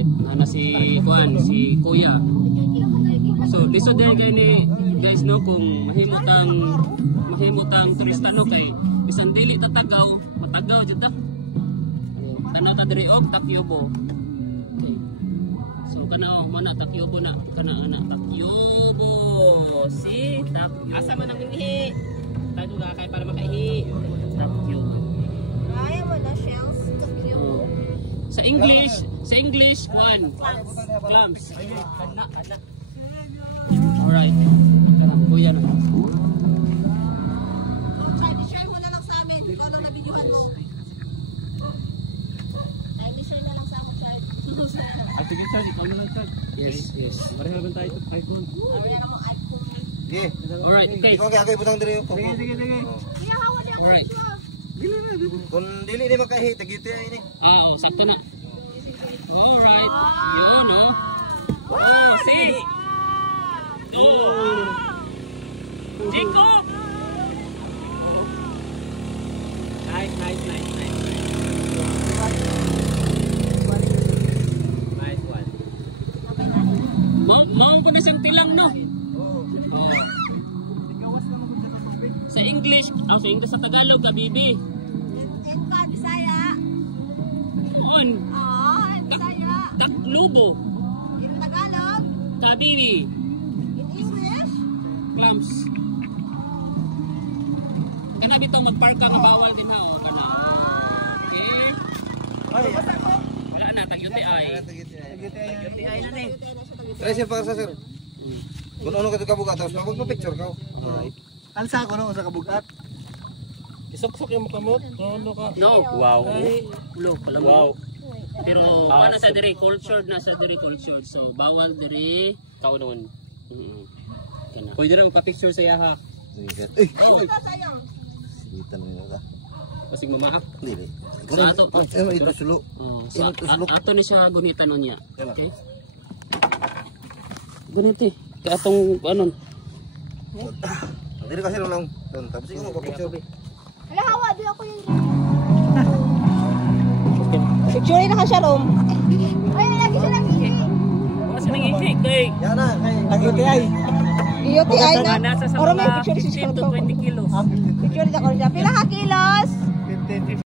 Alright, na si Juan, si Kuya. So, lisod din kayo ni guys no kung mahimutang turista no kay bisan dili tatagaw, matagaw jud ta. Tanaw ta diri og Tacloban. Okay. So kana mana Tacloban na kana ana Tacloban. Si Tacloban. Asa man ang ihi? Tayo ga kay para makaihi. Tacloban. Kaya mo na shells. Sa English, Juan. Clams. Kana. Alright. Kanang kuya na. I-share mo na lang sa amin. Ikaw lang na-videohan mo. I-share na lang sa amin, Chad. Sige, Chad. Ikaw na lang, Chad. Yes. Pareho lang tayo ito. iPhone. Sige. Alright, okay. Ikaw kaya butang diri. Sige. Kaya hawa niya ako. Alright. Kung dili ni makahi, tagiti ay ni. Oo, sakto na. Alright. Yun, oh. Oh, see? Oh. Jacob! Nice. Nice one. Mau ko na siyang tilang, no? Oh. Sa English sa Tagalog, kabibi. Ito, Bisaya. On. Bisaya. Tacloban. In Tagalog. Kabibi. In English. Clams. Kana bitong mag-park ka bawal din ha o kana. Okay. Ay. Wala na tag UTI. UTI na ni. Treasure para sa sir. Kung ano ka kabugat tapos magpa-picture ka. Alright. Alsa ko no sa kabugat. Isok-sok yung mukha mo. No ka. No. Wow. Ulo pala. Wow. Pero ano sa diri cultured na sa diri cultured. So bawal diri kaunon. Kana. Pwede ra magpa-picture sa yaha. Eh. Sayang. Sitan mo na. Pasig mamaak. Dili. So ato Ito sulo. so ato ni siya gunitan niya. Okay. Guniti. Kaya atong ano. Dili kasi lang. Tapos ikaw magpa-picture. Hala, hawa. Di ako yung picture na ka siya, Rom. Ay, lagi siya nag-ihi. Kasi nangihi kay. Yan na. Nag-UTI. UTI na. Nasa sa Oro, may mga picture 15 to 20 kilos. Picture na ko siya. Pila ka kilos? 15.